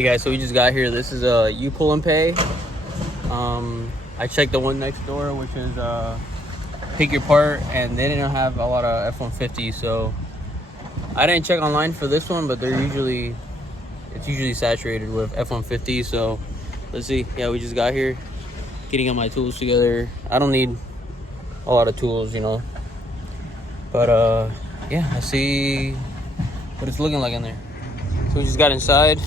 Hey guys, so we just got here. This is you pull and pay. I checked the one next door, which is pick your part, and they didn't have a lot of F-150, so I didn't check online for this one, but it's usually saturated with F-150. So let's see. Yeah, we just got here, getting all my tools together. I don't need a lot of tools, you know, but yeah, I see what it's looking like in there. So we just got inside.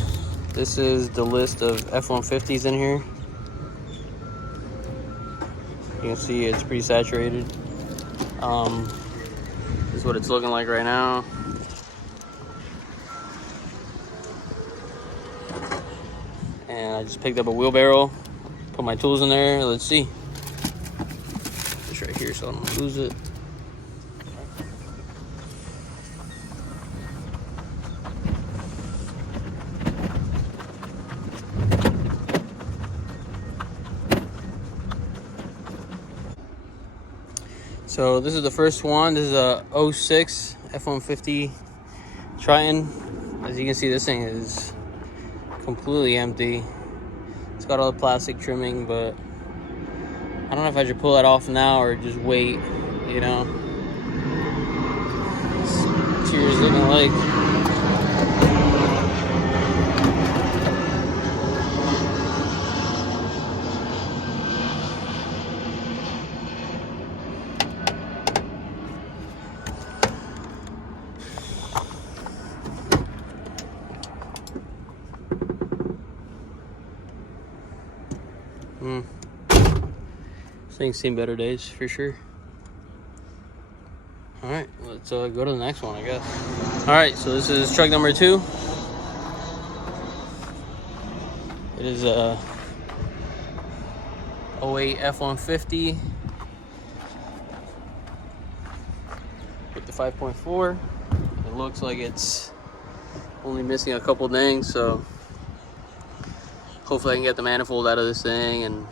This is the list of F-150s in here. You can see it's pretty saturated. This is what it's looking like right now. And I just picked up a wheelbarrow, put my tools in there. Let's see. It's right here, so I don't lose it. So this is the first one. This is a 06 F-150 Triton. As you can see, this thing is completely empty. It's got all the plastic trimming, but I don't know if I should pull that off now or just wait, you know. This interior's looking like. This thing's seen better days for sure. All right, let's go to the next one, I guess. All right, so this is truck number 2. It is a 08 F-150 with the 5.4. It looks like it's only missing a couple things, so hopefully I can get the manifold out of this thing. And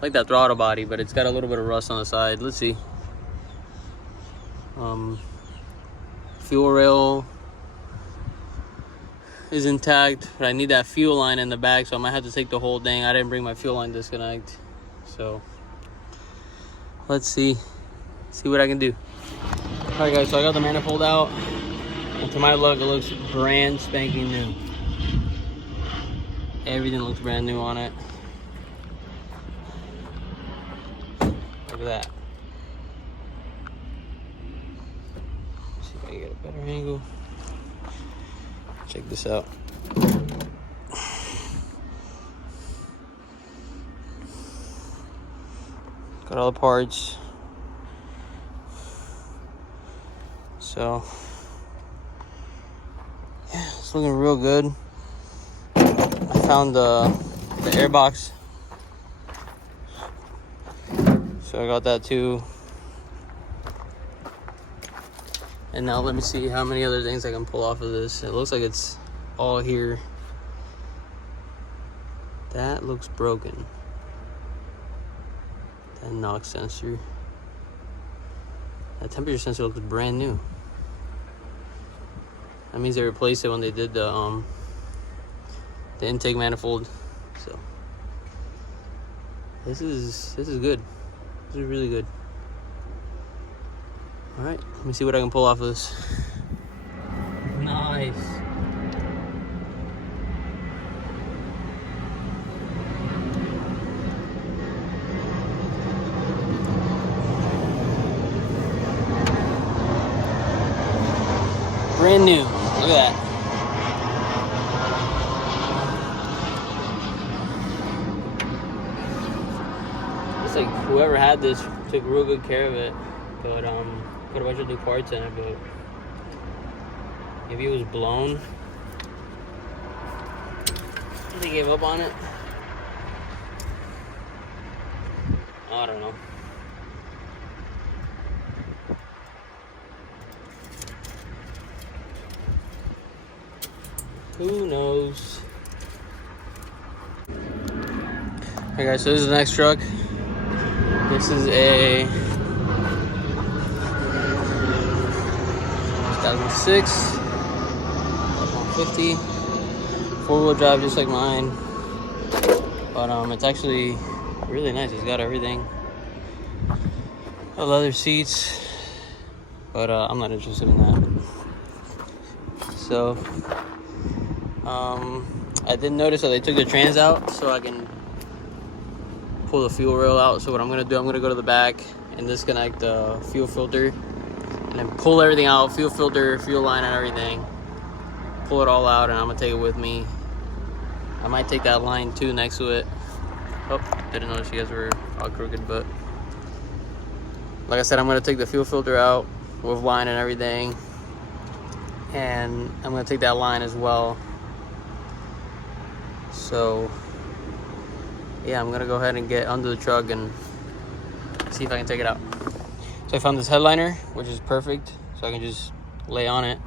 I like that throttle body, but it's got a little bit of rust on the side. Let's see. Fuel rail is intact, but I need that fuel line in the back, so I might have to take the whole thing. I didn't bring my fuel line disconnect, so let's see what I can do. All right, guys, so I got the manifold out, and to my luck, it looks brand spanking new. Everything looks brand new on it. Look at that. Let's see if I can get a better angle. Check this out. Got all the parts. So, yeah, it's looking real good. I found the air box, so I got that too. And now let me see how many other things I can pull off of this. It looks like it's all here. That looks broken. That knock sensor. That temperature sensor looks brand new. That means they replaced it when they did the intake manifold. So this is good. This is really good. All right, let me see what I can pull off of this. Nice. Brand new. Look at that. It's like whoever had this took real good care of it, but put a bunch of new parts in it, but maybe it was blown. They gave up on it. I don't know. Who knows? Hey guys, so this is the next truck. This is a 2006 F-150, 4-wheel drive just like mine, but it's actually really nice. It's got everything, leather seats, but I'm not interested in that. So I did notice that they took the trans out, so I can pull the fuel rail out. So what I'm gonna do, I'm gonna go to the back and disconnect the fuel filter and then pull everything out, fuel filter, fuel line and everything, pull it all out, and I'm gonna take it with me. I might take that line too next to it. Oh, didn't notice you guys were all crooked, but like I said, I'm gonna take the fuel filter out with line and everything, and I'm gonna take that line as well. So yeah, I'm gonna go ahead and get under the truck and see if I can take it out. So I found this headliner, which is perfect, so I can just lay on it,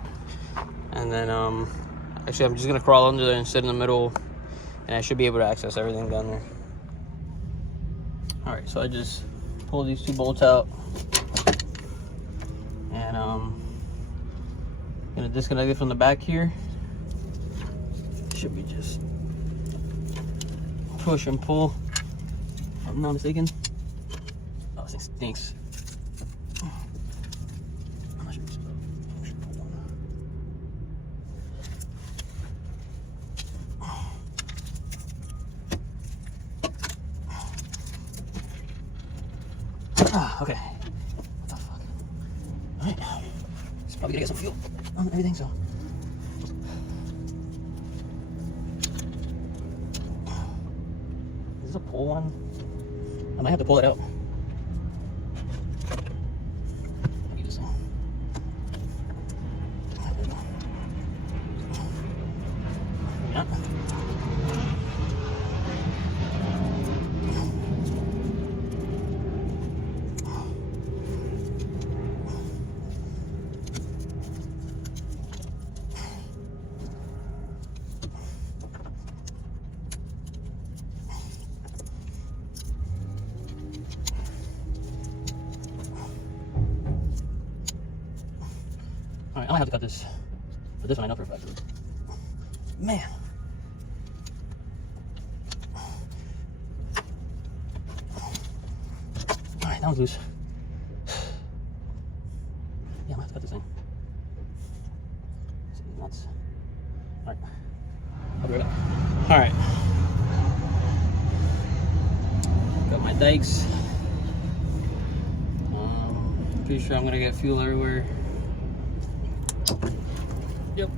and then actually I'm just gonna crawl under there and sit in the middle, and I should be able to access everything down there. All right, so I just pull these 2 bolts out, and gonna disconnect it from the back here. Should be just push and pull, if I'm not mistaken. Oh, this thing stinks. I'm not sure. I should pull one. Ah, okay. What the fuck? Alright. Just probably gonna get some fuel on everything, so. Is this a pull one? I might have to pull it out. Use this one. There we go. Yeah. Alright, I might have to cut this, but this one I know for a fact. Man. Alright, that one's loose. Yeah, I might have to cut this thing. This is nuts. Alright. I'll be right back. Alright. Got my dikes. Pretty sure I'm gonna get fuel everywhere. Yep.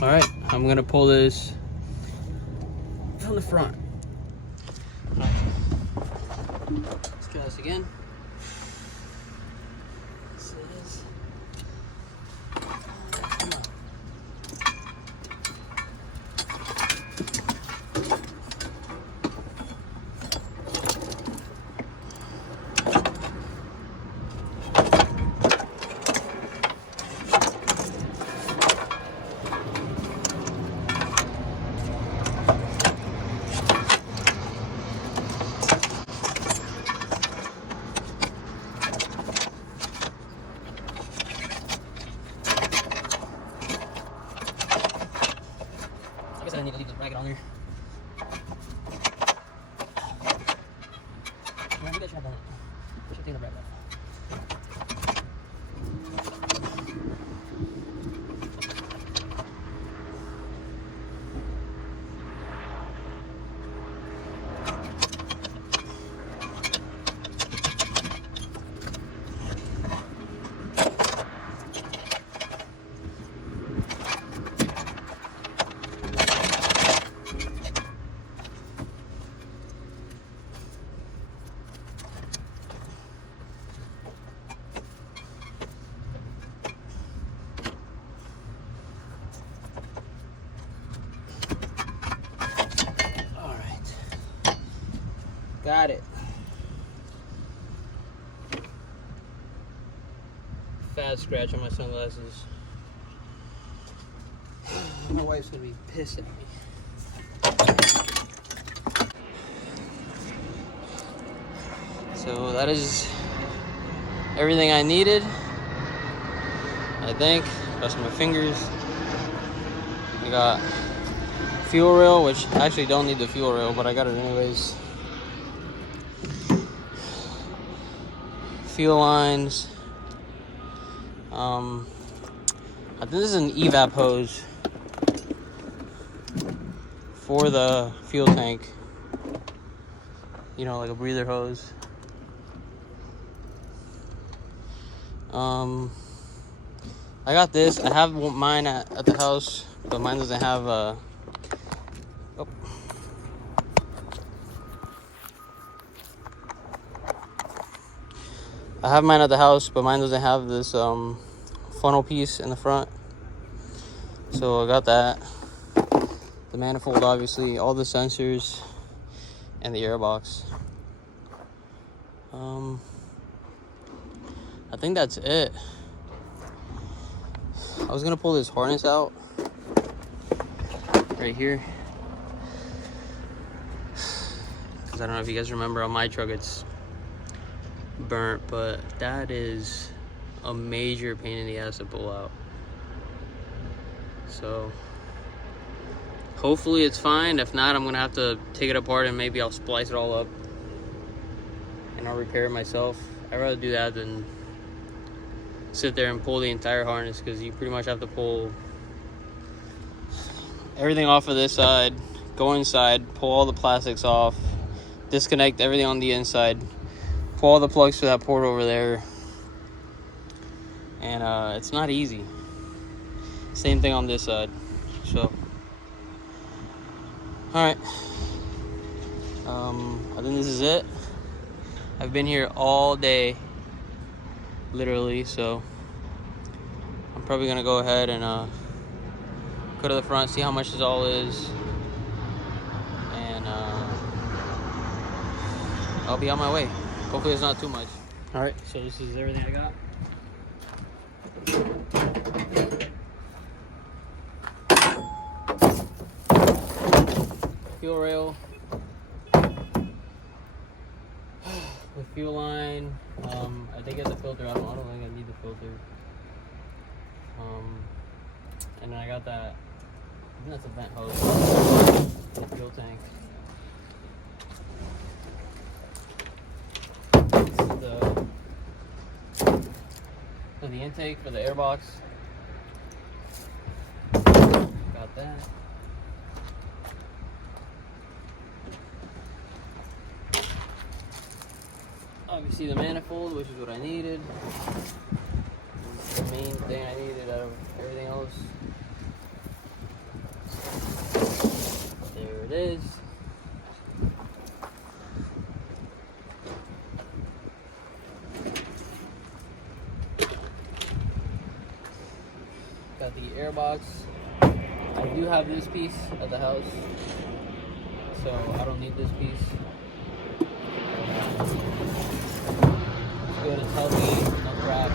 All right, I'm gonna pull this from the front. All right. Let's try this again. I need to leave this bracket on there. Man, you guys should have done it. I should take the bracket off. Got it. Fat scratch on my sunglasses. My wife's gonna be pissed at me. So that is everything I needed, I think. Crossing my fingers. I got fuel rail, which I actually don't need the fuel rail, but I got it anyways. Fuel lines. I think this is an evap hose for the fuel tank. You know, like a breather hose. I got this. I have mine at the house, but mine doesn't have oh. I have mine at the house, but mine doesn't have this funnel piece in the front. So I got that. The manifold, obviously, all the sensors, and the airbox. I think that's it. I was gonna pull this harness out right here, because I don't know if you guys remember, on my truck it's burnt, but that is a major pain in the ass to pull out. So hopefully it's fine. If not, I'm gonna have to take it apart and maybe I'll splice it all up and I'll repair it myself. I'd rather do that than sit there and pull the entire harness, because you pretty much have to pull everything off of this side, go inside, pull all the plastics off, disconnect everything on the inside, pull all the plugs for that port over there, and it's not easy. Same thing on this side. So alright, I think this is it. I've been here all day, literally, so I'm probably gonna go ahead and go to the front, see how much this all is, and I'll be on my way. Hopefully it's not too much. All right, so this is everything I got. Fuel rail with fuel line. I did get the filter. I don't think I need the filter. And then I got that. I think that's a vent hose. The fuel tank. This is the intake for the airbox. Got that. Obviously the manifold, which is what I needed. The main thing I needed out of everything else. There it is. Got the airbox. I do have this piece at the house, so I don't need this piece. It's good, it's healthy, no crap.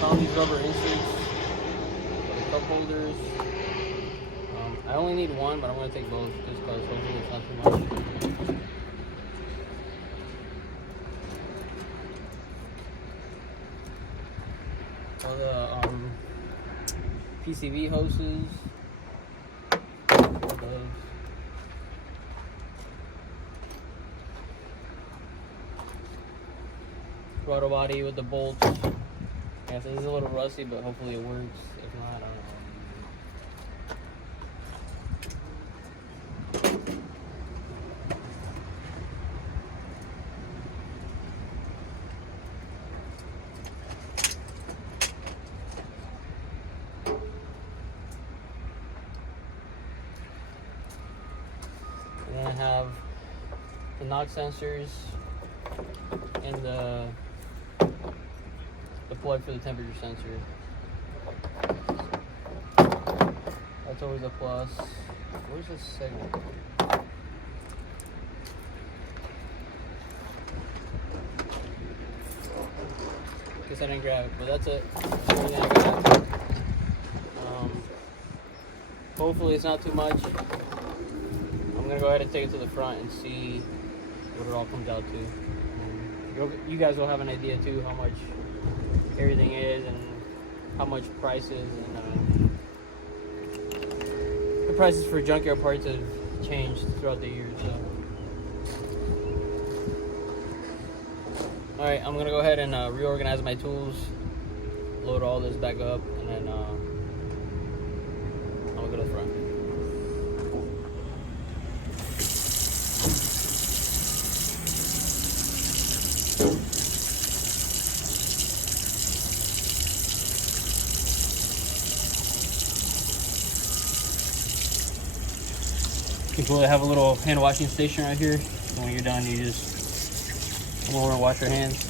Found these rubber inserts for the cup holders. I only need one, but I'm going to take both just because hopefully it's not too much. All the PCV hoses. Throttle body with the bolts. Yeah, so this is a little rusty, but hopefully it works. If not, I don't know. And then I have the knock sensors and the plug for the temperature sensor. That's always a plus. Where's this segment? guess I didn't grab it, but that's it. That's everything I got. Hopefully it's not too much. I'm gonna go ahead and take it to the front and see what it all comes out to. You guys will have an idea too how much everything is and how much prices and the prices for junkyard parts have changed throughout the years. So. All right, I'm gonna go ahead and reorganize my tools, load all this back up, and then I'm gonna go to the front. It's cool to have a little hand washing station right here. So when you're done, you just come over and wash your hands.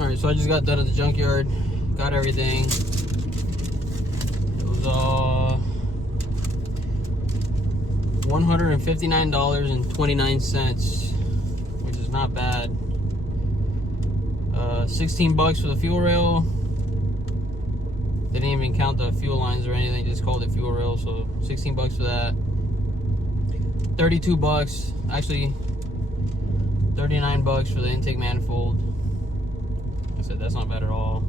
Alright, so I just got done at the junkyard, got everything. It was $159.29, which is not bad. 16 bucks for the fuel rail. They didn't even count the fuel lines or anything, just called it fuel rail, so 16 bucks for that. 32 bucks, actually 39 bucks for the intake manifold. I said that's not bad at all.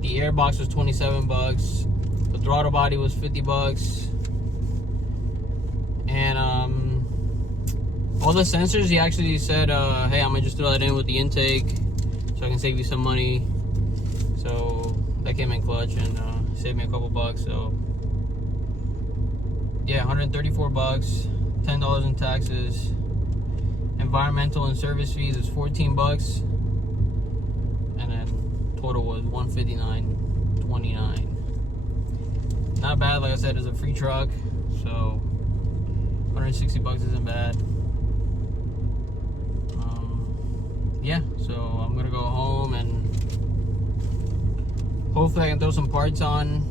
The air box was 27 bucks. The throttle body was 50 bucks. And all the sensors, he actually said, hey, I'm gonna just throw that in with the intake so I can save you some money. So that came in clutch and saved me a couple bucks. So yeah, 134 bucks, $10 in taxes. Environmental and service fees is 14 bucks. And then total was $159.29. Not bad, like I said, it's a free truck, so 160 bucks isn't bad. Yeah, so I'm gonna go home and hopefully I can throw some parts on.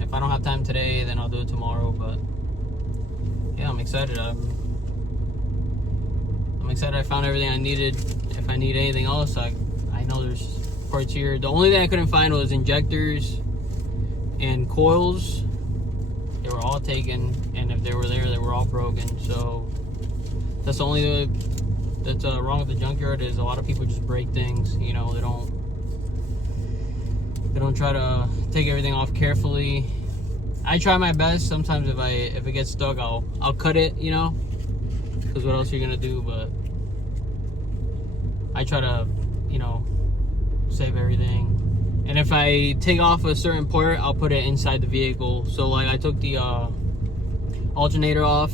If I don't have time today, then I'll do it tomorrow. But yeah, I'm excited. I'm excited I found everything I needed. If I need anything else, I know there's parts here. The only thing I couldn't find was injectors and coils. They were all taken, and if they were there, they were all broken. So that's the only that's wrong with the junkyard, is a lot of people just break things. You know, they don't try to take everything off carefully. I try my best. Sometimes if it gets stuck, I'll cut it, you know, because what else are you gonna do? But I try to, you know, save everything. And if I take off a certain part, I'll put it inside the vehicle. So like I took the alternator off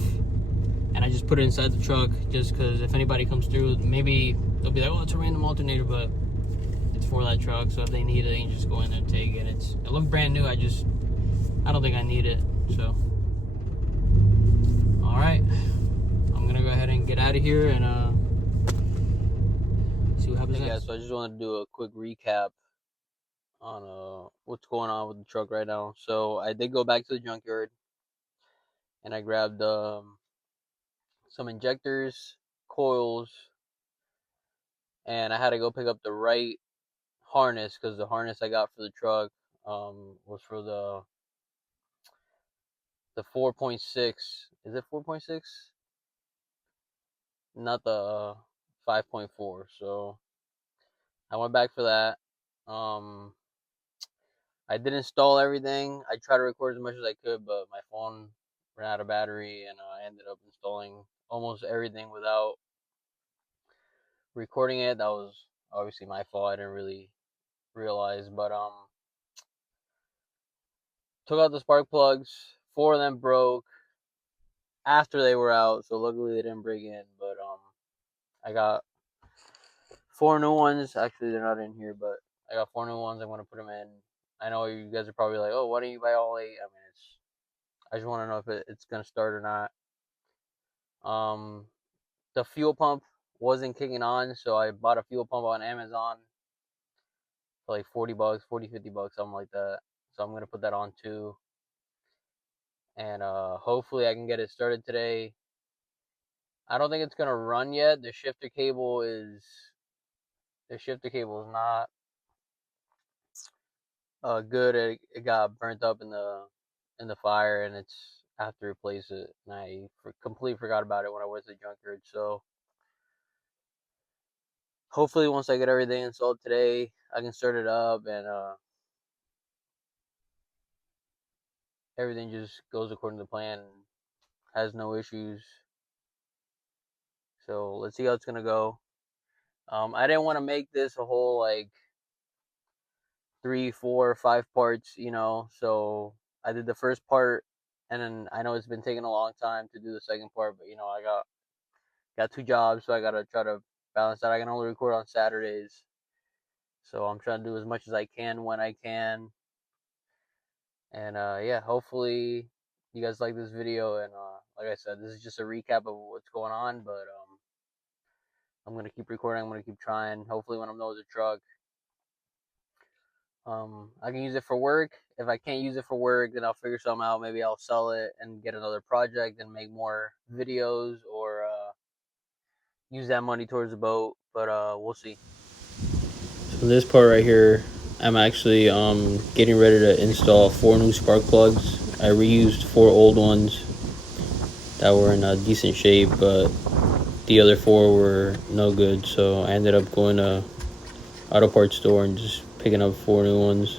and I just put it inside the truck, just because if anybody comes through, maybe they'll be like, oh, it's a random alternator, but it's for that truck. So if they need it, they can just go in there and take it. It looked brand new. I don't think I need it. So all right, I'm gonna go ahead and get out of here and see what happens next. Guys, so I just wanted to do a quick recap on what's going on with the truck right now. So I did go back to the junkyard and I grabbed some injectors, coils, and I had to go pick up the right harness because the harness I got for the truck was for the 4.6. Is it 4.6? Not the 5.4. So I went back for that. I did install everything. I tried to record as much as I could, but my phone ran out of battery, and I ended up installing almost everything without recording it. That was obviously my fault. I didn't really realize, but took out the spark plugs. 4 of them broke after they were out, so luckily they didn't break in. But I got 4 new ones. Actually, they're not in here, but I got 4 new ones. I'm gonna put them in. I know you guys are probably like, "Oh, why don't you buy all 8?" I mean, I just want to know if it's gonna start or not. The fuel pump wasn't kicking on, so I bought a fuel pump on Amazon for like 40 bucks, 40, 50 bucks, something like that. So I'm gonna put that on too, and hopefully I can get it started today. I don't think it's gonna run yet. The shifter cable is not good. It got burnt up in the fire, and it's I have to replace it. And I completely forgot about it when I was at the junkyard. So hopefully, once I get everything installed today, I can start it up, and everything just goes according to plan. And has no issues. So let's see how it's gonna go. I didn't want to make this a whole like 3, 4, 5 parts, So I did the first part, and then I know it's been taking a long time to do the second part, but I got 2 jobs, so I gotta try to balance that. I can only record on Saturdays, so I'm trying to do as much as I can when I can. And yeah, hopefully you guys like this video. And like I said, this is just a recap of what's going on, but I'm gonna keep recording. I'm gonna keep trying. Hopefully, when I'm done with the truck, I can use it for work. If I can't use it for work, then I'll figure something out. Maybe I'll sell it and get another project and make more videos, or use that money towards the boat. But we'll see. So this part right here, I'm actually getting ready to install 4 new spark plugs. I reused 4 old ones that were in a decent shape, but the other 4 were no good. So I ended up going to auto parts store and just picking up 4 new ones.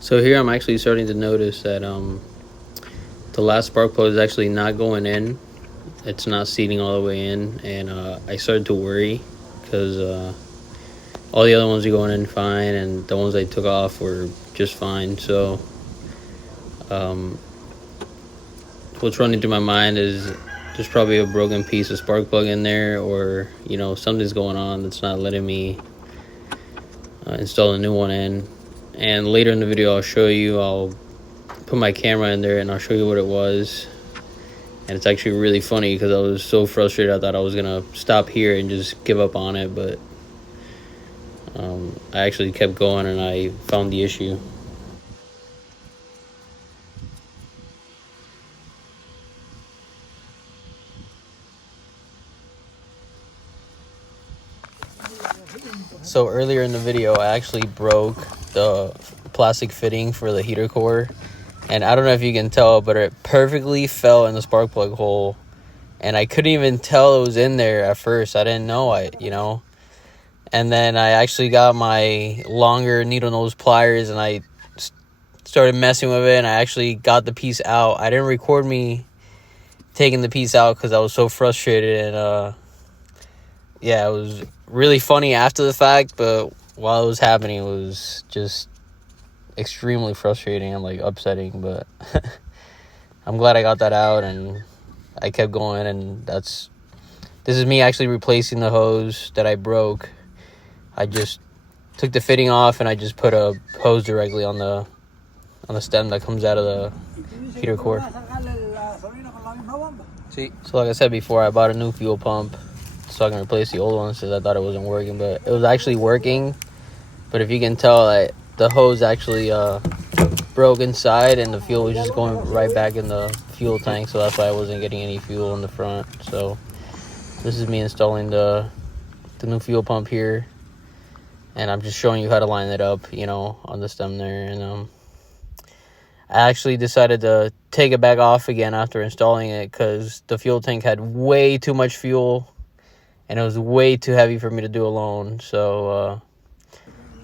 So here I'm actually starting to notice that the last spark plug is actually not going in. It's not seating all the way in, and I started to worry because all the other ones are going in fine, and the ones I took off were just fine. So um, what's running through my mind is there's probably a broken piece of spark plug in there, or something's going on that's not letting me install a new one in. And later in the video I'll put my camera in there and I'll show you what it was. And it's actually really funny because I was so frustrated. I thought I was gonna stop here and just give up on it, but I actually kept going and I found the issue. So earlier in the video I actually broke the plastic fitting for the heater core, and I don't know if you can tell, but it perfectly fell in the spark plug hole, and I couldn't even tell it was in there at first. I didn't know and then I actually got my longer needle nose pliers and I started messing with it, and I actually got the piece out. I didn't record me taking the piece out because I was so frustrated, and yeah, it was really funny after the fact, but while it was happening, it was just extremely frustrating and like upsetting. But I'm glad I got that out, and I kept going, and this is me actually replacing the hose that I broke. I just took the fitting off, and I just put a hose directly on the stem that comes out of the heater core. So like I said before, I bought a new fuel pump so I can replace the old one since I thought it wasn't working, but it was actually working. But if you can tell, the hose actually broke inside, and the fuel was just going right back in the fuel tank, so that's why I wasn't getting any fuel in the front. So this is me installing the new fuel pump here, and I'm just showing you how to line it up, on the stem there. And I actually decided to take it back off again after installing it because the fuel tank had way too much fuel, and it was way too heavy for me to do alone. So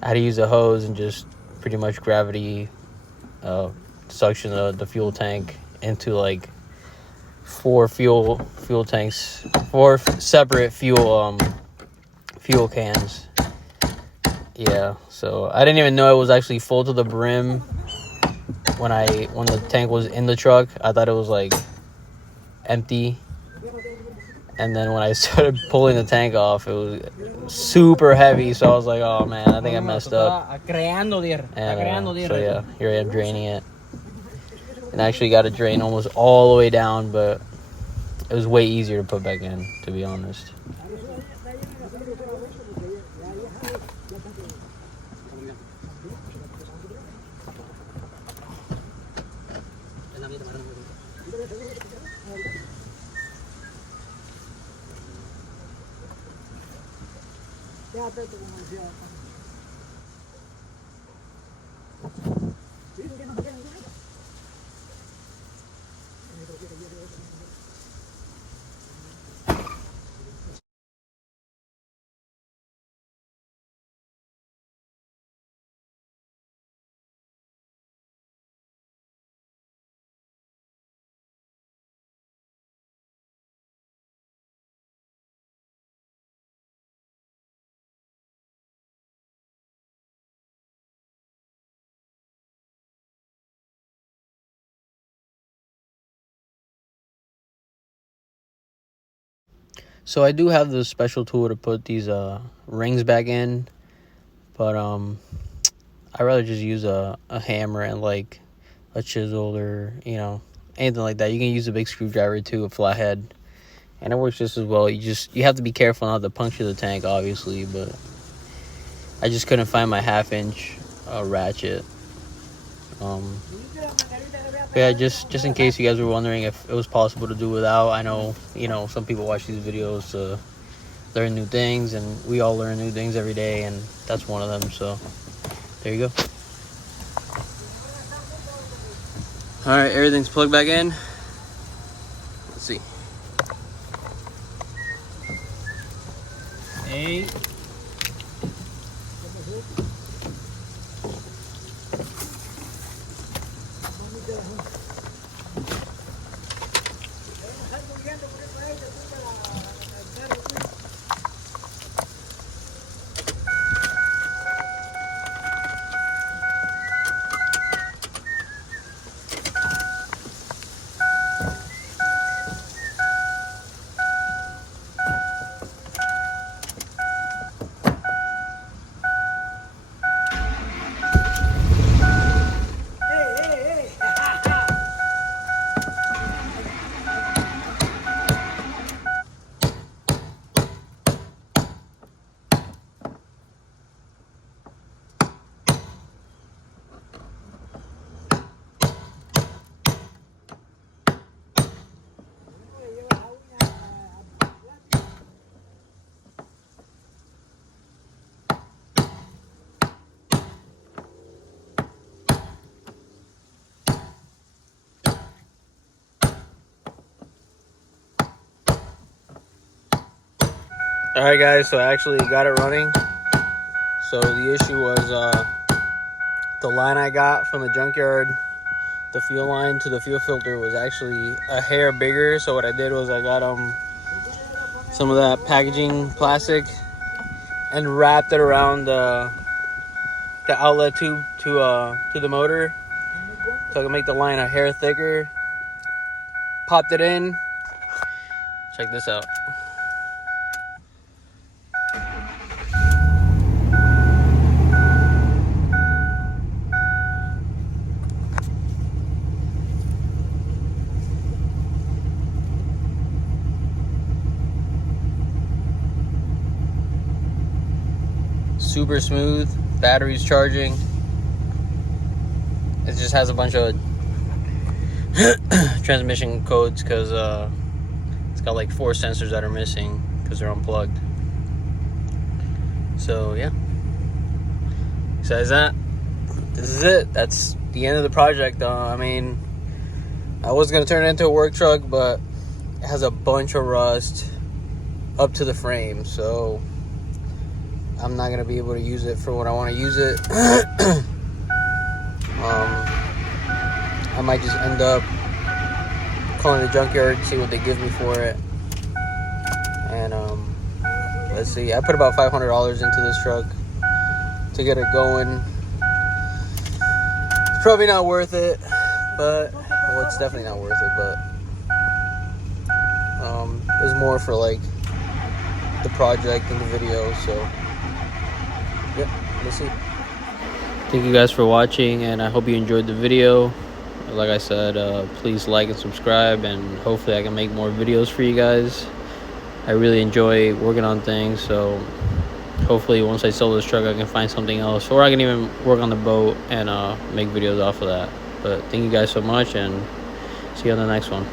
I had to use a hose and just pretty much gravity suction the fuel tank into like four separate fuel cans. Yeah, so I didn't even know it was actually full to the brim when the tank was in the truck. I thought it was like empty, and then when I started pulling the tank off, it was super heavy. So I was like, oh man, I think I messed up. And so yeah, here I am draining it, and I actually got it drained almost all the way down, but it was way easier to put back in, to be honest. So I do have the special tool to put these rings back in, but I'd rather just use a hammer and like a chisel or anything like that. You can use a big screwdriver too, a flathead, and it works just as well. You have to be careful not to puncture the tank, obviously, but I just couldn't find my 1/2-inch ratchet. Yeah, just in case you guys were wondering if it was possible to do without. I know, some people watch these videos to learn new things, and we all learn new things every day, and that's one of them. So there you go. All right, everything's plugged back in. Let's see. Hey. Alright guys, so I actually got it running. So the issue was the line I got from the junkyard, the fuel line to the fuel filter, was actually a hair bigger. So what I did was I got some of that packaging plastic and wrapped it around the outlet tube to the motor, so I can make the line a hair thicker. Popped it in. Check this out. Super smooth. Battery's charging. It just has a bunch of transmission codes because it's got like 4 sensors that are missing because they're unplugged. So yeah, besides that, this is it. That's the end of the project. I mean, I was gonna turn it into a work truck, but it has a bunch of rust up to the frame, so I'm not gonna be able to use it for what I want to use it. I might just end up calling the junkyard, see what they give me for it, and let's see. I put about $500 into this truck to get it going. It's probably not worth it, but well, it's definitely not worth it. But there's more for like the project and the video, so yep, let's see. Thank you guys for watching, and I hope you enjoyed the video. Like I said, please like and subscribe, and hopefully I can make more videos for you guys. I really enjoy working on things, so hopefully once I sell this truck I can find something else, or I can even work on the boat and make videos off of that. But thank you guys so much, and see you on the next one.